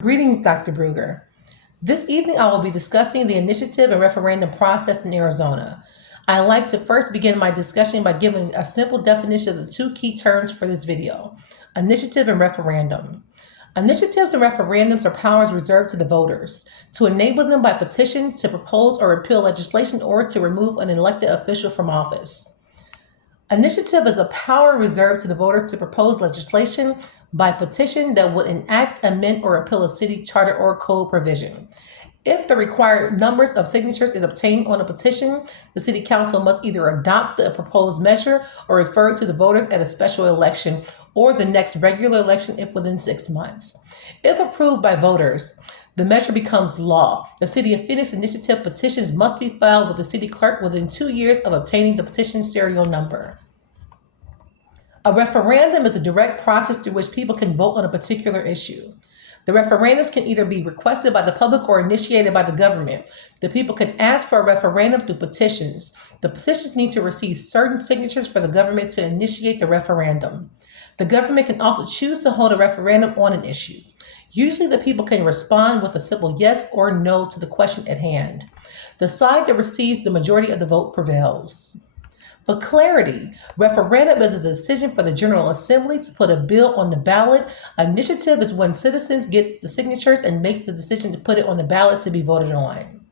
Greetings, Dr. Bruger. This evening I will be discussing the initiative and referendum process in Arizona. I'd like to first begin my discussion by giving a simple definition of the two key terms for this video: initiative and referendum. Initiatives and referendums are powers reserved to the voters to enable them by petition to propose or repeal legislation or to remove an elected official from office. Initiative is a power reserved to the voters to propose legislation by petition that would enact, amend, or repeal a city charter or code provision. If the required numbers of signatures is obtained on a petition, the city council must either adopt the proposed measure or refer it to the voters at a special election or the next regular election if within 6 months. If approved by voters, the measure becomes law. The City of Phoenix initiative petitions must be filed with the city clerk within 2 years of obtaining the petition serial number. A referendum is a direct process through which people can vote on a particular issue. The referendums can either be requested by the public or initiated by the government. The people can ask for a referendum through petitions. The petitions need to receive certain signatures for the government to initiate the referendum. The government can also choose to hold a referendum on an issue. Usually the people can respond with a simple yes or no to the question at hand. The side that receives the majority of the vote prevails. For clarity, referendum is a decision for the General Assembly to put a bill on the ballot. Initiative is when citizens get the signatures and make the decision to put it on the ballot to be voted on.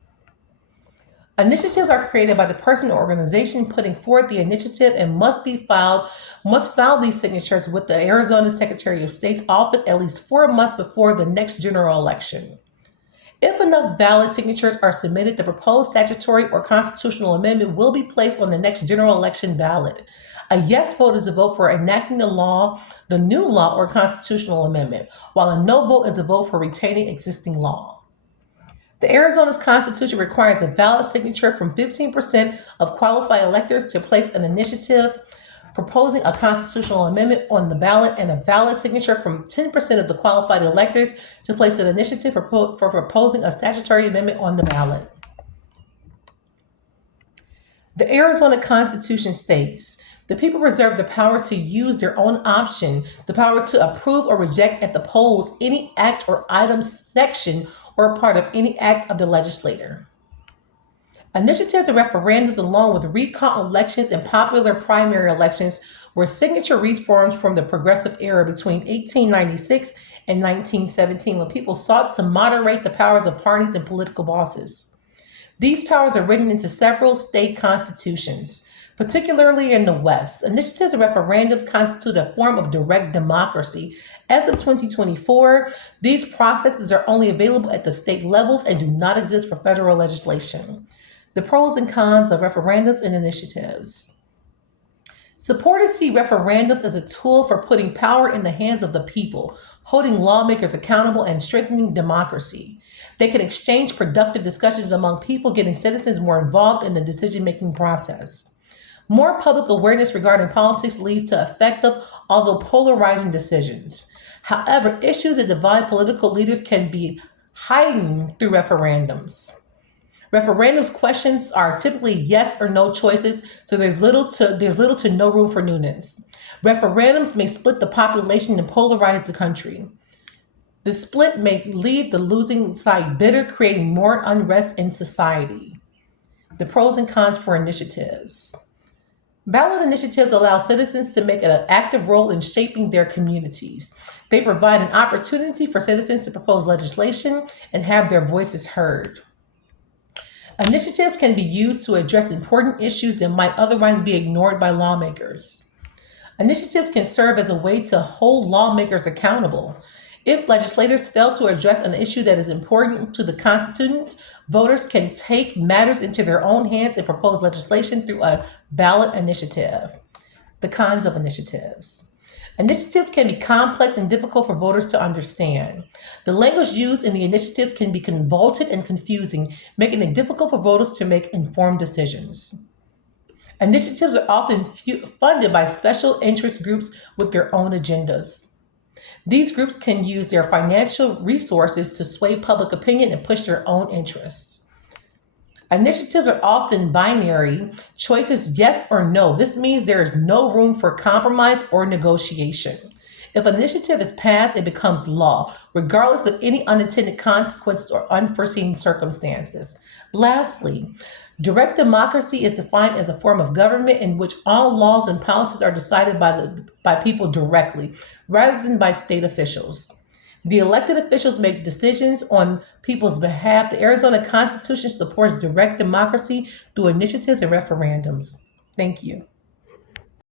Initiatives are created by the person or organization putting forth the initiative and must file these signatures with the Arizona Secretary of State's office at least 4 months before the next general election. If enough valid signatures are submitted, the proposed statutory or constitutional amendment will be placed on the next general election ballot. A yes vote is a vote for enacting the new law or constitutional amendment, while a no vote is a vote for retaining existing law. The Arizona's Constitution requires a valid signature from 15% of qualified electors to place an initiative proposing a constitutional amendment on the ballot, and a valid signature from 10% of the qualified electors to place an initiative for proposing a statutory amendment on the ballot. The Arizona Constitution states, "The people reserve the power to use their own option, the power to approve or reject at the polls any act or item, section, or part of any act of the legislator." Initiatives and referendums, along with recount elections and popular primary elections, were signature reforms from the progressive era between 1896 and 1917, when people sought to moderate the powers of parties and political bosses. These powers are written into several state constitutions, particularly in the West. Initiatives and referendums constitute a form of direct democracy. As of 2024, these processes are only available at the state levels and do not exist for federal legislation. The pros and cons of referendums and initiatives. Supporters see referendums as a tool for putting power in the hands of the people, holding lawmakers accountable, and strengthening democracy. They can exchange productive discussions among people, getting citizens more involved in the decision-making process. More public awareness regarding politics leads to effective, although polarizing decisions. However, issues that divide political leaders can be heightened through referendums. Referendums questions are typically yes or no choices, so there's little to no room for nuance. Referendums may split the population and polarize the country. The split may leave the losing side bitter, creating more unrest in society. The pros and cons for initiatives. Ballot initiatives allow citizens to make an active role in shaping their communities. They provide an opportunity for citizens to propose legislation and have their voices heard. Initiatives can be used to address important issues that might otherwise be ignored by lawmakers. Initiatives can serve as a way to hold lawmakers accountable. If legislators fail to address an issue that is important to the constituents, voters can take matters into their own hands and propose legislation through a ballot initiative. The cons of initiatives. Initiatives can be complex and difficult for voters to understand. The language used in the initiatives can be convoluted and confusing, making it difficult for voters to make informed decisions. Initiatives are often funded by special interest groups with their own agendas. These groups can use their financial resources to sway public opinion and push their own interests. Initiatives are often binary choices, yes or no. This means there is no room for compromise or negotiation. If an initiative is passed, it becomes law, regardless of any unintended consequences or unforeseen circumstances. Lastly, direct democracy is defined as a form of government in which all laws and policies are decided by people directly, rather than by state officials. The elected officials make decisions on people's behalf. The Arizona Constitution supports direct democracy through initiatives and referendums. Thank you.